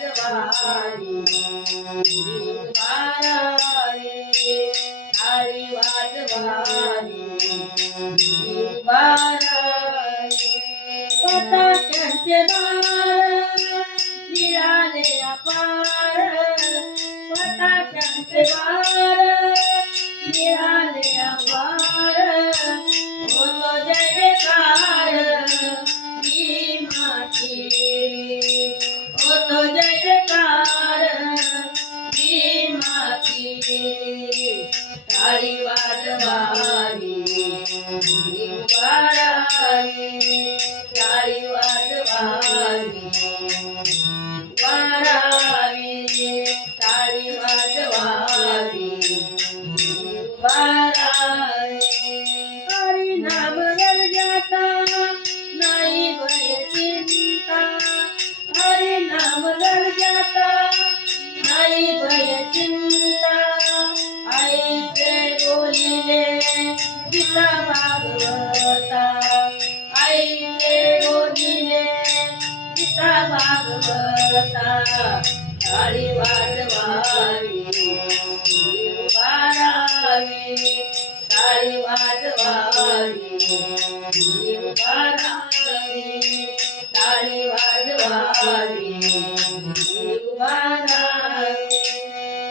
वाजवावी बारावी टाळी वाजवावी बारावी फटाक्यांचे बार निळाले अपार फटाक्यांचे बार निळाले अपार होतो जयकार भीमाची होतो जयकार भीमाची टाळी वाजवावी बारावी टाळी वाजवावी बारावी टाळी वाजवावी बारावी हरी नाम गरजाता नाही भय चिंता हरी नाम गरजाता नाही भय चिंता आईचे बोलिले गीता भागवता आईचे बोलिले गीता भागवता टाळी वाजवावी बारावी टाळी वाजवावी